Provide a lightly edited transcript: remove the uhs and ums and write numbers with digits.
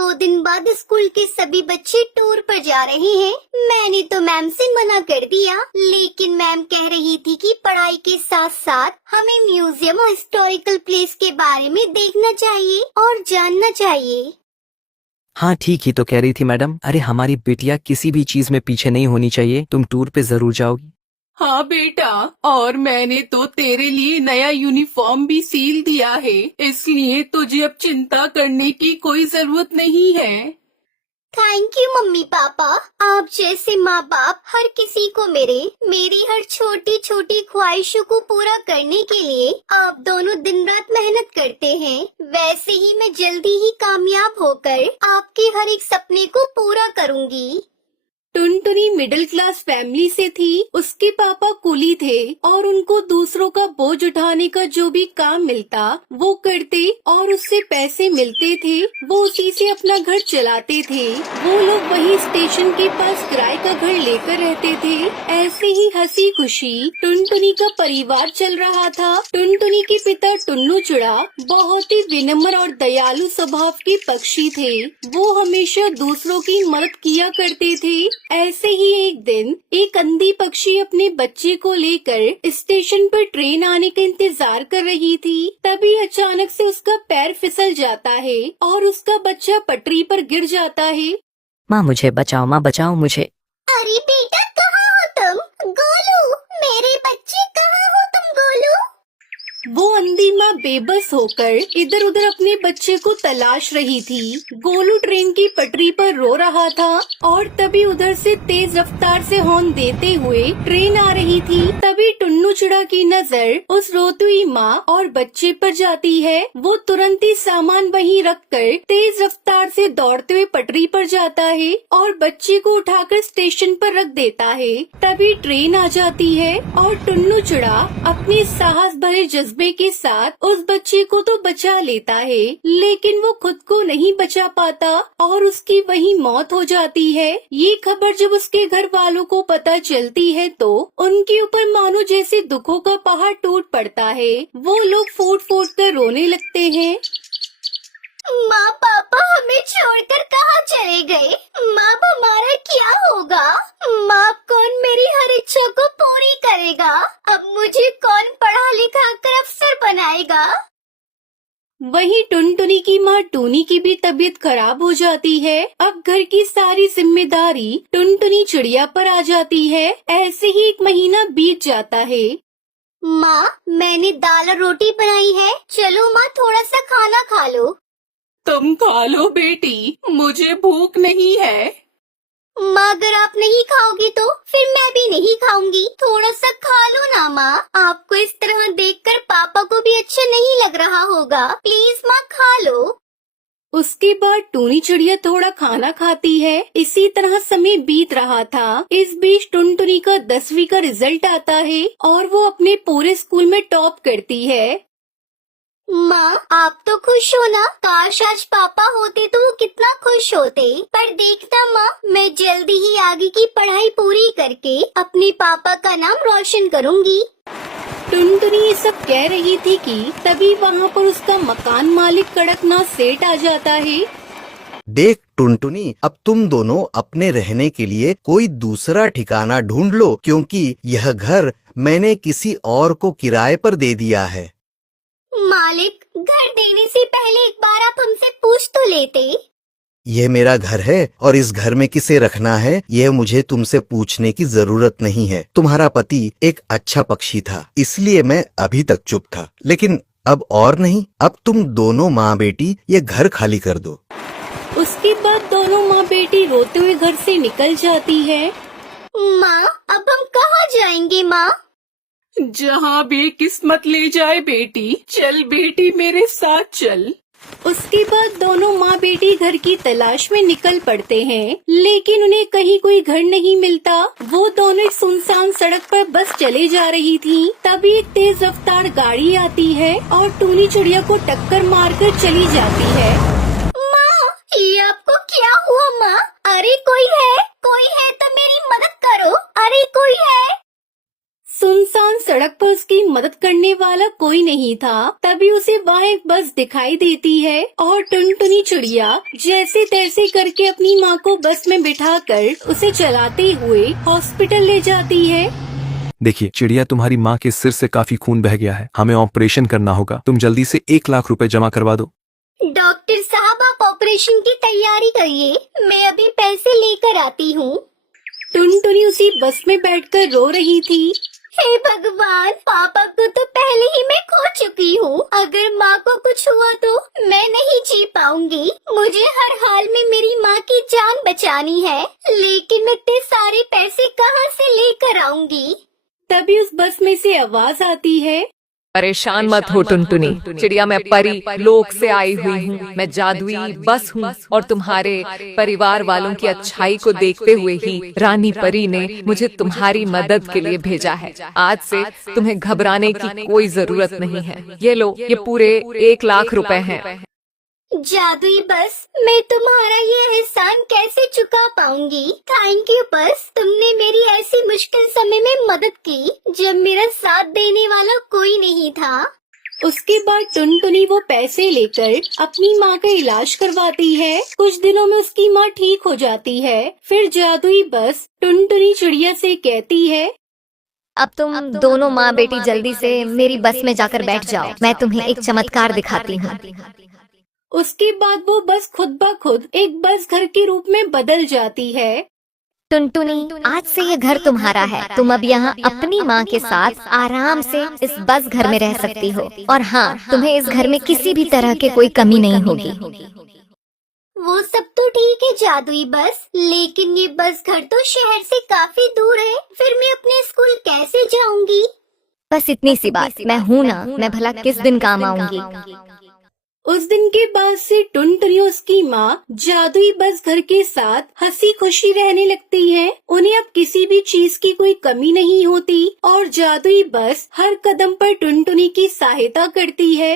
2 दिन बाद स्कूल के सभी बच्चे टूर पर जा रहे हैं। मैंने तो मैम से मना कर दिया, लेकिन मैम कह रही थी कि पढ़ाई के साथ साथ हमें म्यूजियम और हिस्टोरिकल प्लेस के बारे में देखना चाहिए और जानना चाहिए। हाँ ठीक ही तो कह रही थी मैडम। अरे हमारी बिटिया किसी भी चीज में पीछे नहीं होनी चाहिए। तुम टूर पे जरूर जाओगी। हाँ बेटा, और मैंने तो तेरे लिए नया यूनिफॉर्म भी सील दिया है, इसलिए तुझे अब चिंता करने की कोई जरूरत नहीं है। Thank you mummy papa. आप जैसे माँ बाप हर किसी को मेरी हर छोटी छोटी ख्वाहिशों को पूरा करने के लिए आप दोनों दिन रात मेहनत करते हैं। वैसे ही मैं जल्दी ही कामयाब होकर आपके हर एक सपने को पूरा करूँगी। टुनटुनी मिडिल क्लास फैमिली से थी। उसके पापा कुली थे और उनको दूसरों का बोझ उठाने का जो भी काम मिलता वो करते और उससे पैसे मिलते थे, वो उसी से अपना घर चलाते थे। वो लोग वही स्टेशन के पास किराए का घर लेकर रहते थे। ऐसे ही हंसी खुशी टुनटुनी का परिवार चल रहा था। टुनटुनी के पिता टुन्नू चुड़ा बहुत ही विनम्र और दयालु स्वभाव के पक्षी थे। वो हमेशा दूसरों की मदद किया करते थे। ऐसे ही एक दिन एक अंधी पक्षी अपने बच्चे को लेकर स्टेशन पर ट्रेन आने का इंतजार कर रही थी। तभी अचानक से उसका पैर फिसल जाता है और उसका बच्चा पटरी पर गिर जाता है। माँ मुझे बचाओ, माँ बचाओ मुझे। अरे बेटा कहाँ हो तुम? गोलू, मेरे बच्चे कहाँ हो तुम गोलू? वो अंधी माँ बेबस होकर इधर उधर अपने बच्चे को तलाश रही थी। गोलू ट्रेन की पटरी पर रो रहा था और तभी उधर से तेज रफ्तार से हॉर्न देते हुए ट्रेन आ रही थी। तभी टुन्नू चिड़ा की नजर उस रोती हुई माँ और बच्चे पर जाती है। वो तुरंत ही सामान वहीं रखकर तेज रफ्तार से दौड़ते हुए पटरी पर जाता है और बच्चे को उठाकर स्टेशन पर रख देता है। तभी ट्रेन आ जाती है और टुन्नू चिड़ा अपने साहस भरे जज्बे के साथ उस बच्चे को तो बचा लेता है, लेकिन वो खुद को नहीं बचा पाता और उसकी वहीं मौत हो जाती है। ये खबर जब उसके घर वालों को पता चलती है तो उनके ऊपर मानो जैसे दुखों का पहाड़ टूट पड़ता है। वो लोग फूट फूट कर रोने लगते हैं। माँ पापा हमें छोड़कर कहाँ चले गए? माँ हमारा क्या होगा? माँ कौन मेरी हर इच्छा को पूरी करेगा? अब मुझे कौन पढ़ा लिखा कर अफसर बनाएगा? वहीं टुनटुनी की माँ टूनी की भी तबीयत खराब हो जाती है। अब घर की सारी जिम्मेदारी टुनटुनी चिड़िया पर आ जाती है। ऐसे ही 1 महीना बीत जाता है। माँ मैंने दाल और रोटी बनाई है, चलो माँ थोड़ा सा खाना खा लो। तुम खा लो बेटी, मुझे भूख नहीं है। माँ अगर आप नहीं खाओगी तो फिर मैं भी नहीं खाऊंगी। थोड़ा सा खा लो ना माँ। आपको इस तरह देखकर पापा को भी अच्छा नहीं लग रहा होगा। प्लीज माँ खा लो। उसके बाद टूनी चिड़िया थोड़ा खाना खाती है। इसी तरह समय बीत रहा था। इस बीच टुनटुनी का 10वीं का रिजल्ट आता है और वो अपने पूरे स्कूल में टॉप करती है। माँ आप तो खुश हो ना? काश आज पापा होते तो वो कितना खुश होते। पर देखना माँ, मैं जल्दी ही आगे की पढ़ाई पूरी करके अपने पापा का नाम रोशन करूँगी। टुनटुनी ये सब कह रही थी कि तभी वहाँ पर उसका मकान मालिक कड़कनाथ सेठ आ जाता है। देख टुनटुनी, अब तुम दोनों अपने रहने के लिए कोई दूसरा ठिकाना ढूंढ लो, क्योंकि यह घर मैंने किसी और को किराए पर दे दिया है। मालिक, घर देने से पहले एक बार आप हमसे पूछ तो लेते। यह मेरा घर है और इस घर में किसे रखना है यह मुझे तुमसे पूछने की जरूरत नहीं है। तुम्हारा पति एक अच्छा पक्षी था, इसलिए मैं अभी तक चुप था, लेकिन अब और नहीं। अब तुम दोनों माँ बेटी ये घर खाली कर दो। उसके बाद दोनों माँ बेटी रोते हुए घर से निकल जाती है। माँ अब हम कहाँ जाएंगे माँ? जहाँ भी किस्मत ले जाए बेटी। चल बेटी मेरे साथ चल। उसके बाद दोनों माँ बेटी घर की तलाश में निकल पड़ते हैं, लेकिन उन्हें कहीं कोई घर नहीं मिलता। वो दोनों एक सुनसान सड़क पर बस चले जा रही थी। तभी एक तेज रफ्तार गाड़ी आती है और टूनी चिड़िया को टक्कर मारकर चली जाती है। माँ ये आपको क्या हुआ माँ? अरे कोई है तो मेरी मदद करो। अरे कोई है। सुनसान सड़क पर उसकी मदद करने वाला कोई नहीं था। तभी उसे वहाँ एक बस दिखाई देती है और टुनटुनी चिड़िया जैसे तैसे करके अपनी माँ को बस में बिठाकर उसे चलाते हुए हॉस्पिटल ले जाती है। देखिए चिड़िया, तुम्हारी माँ के सिर से काफी खून बह गया है, हमें ऑपरेशन करना होगा। तुम जल्दी से 1 लाख रुपए जमा करवा दो। डॉक्टर साहब, आप ऑपरेशन की तैयारी करिए, मैं अभी पैसे लेकर आती हूँ। टुनटुनी उसी बस में बैठकर रो रही थी। हे भगवान, पापा को तो पहले ही मैं खो चुकी हूँ। अगर माँ को कुछ हुआ तो मैं नहीं जी पाऊंगी। मुझे हर हाल में मेरी माँ की जान बचानी है, लेकिन मैं इतने सारे पैसे कहाँ से लेकर आऊंगी? तभी उस बस में से आवाज आती है, परेशान मत हो टुनटुनी चिड़िया, मैं परी लोक से आई हुई हूँ। मैं जादुई बस हूँ और तुम्हारे परिवार वालों की अच्छाई को देखते हुए ही रानी परी ने मुझे तुम्हारी मदद के लिए भेजा है। आज से तुम्हें घबराने की कोई जरूरत नहीं है। ये लो, ये पूरे 1 लाख रुपए हैं। जादुई बस, मैं तुम्हारा ये एहसान कैसे चुका पाऊंगी? थैंक यू बस, तुमने मेरी ऐसी मुश्किल समय में मदद की जब मेरा साथ देने वाला कोई नहीं था। उसके बाद टुनटुनी वो पैसे लेकर अपनी माँ का इलाज करवाती है। कुछ दिनों में उसकी माँ ठीक हो जाती है। फिर जादुई बस टुनटुनी चिड़िया से कहती है, अब तुम दोनों माँ बेटी जल्दी से मेरी बस में जाकर बैठ जाओ, मैं तुम्हें एक चमत्कार दिखाती हूँ। उसके बाद वो बस खुद ब खुद एक बस घर के रूप में बदल जाती है। टुनटुनी, आज से ये घर तुम्हारा है। तुम अब यहाँ अपनी माँ के साथ आराम से इस बस घर में रह सकती हो। और हाँ, तुम्हें इस घर में किसी भी तरह की कोई कमी नहीं होगी। वो सब तो ठीक है जादुई बस, लेकिन ये बस घर तो शहर से काफी दूर है। फिर मैं अपने स्कूल कैसे जाऊंगी? बस इतनी सी बात, मैं हूँ ना, मैं भला किस दिन काम आऊंगी। उस दिन के बाद से टुनटुनी और उसकी माँ जादुई बस घर के साथ हंसी खुशी रहने लगती है। उन्हें अब किसी भी चीज की कोई कमी नहीं होती और जादुई बस हर कदम पर टुनटुनी की सहायता करती है।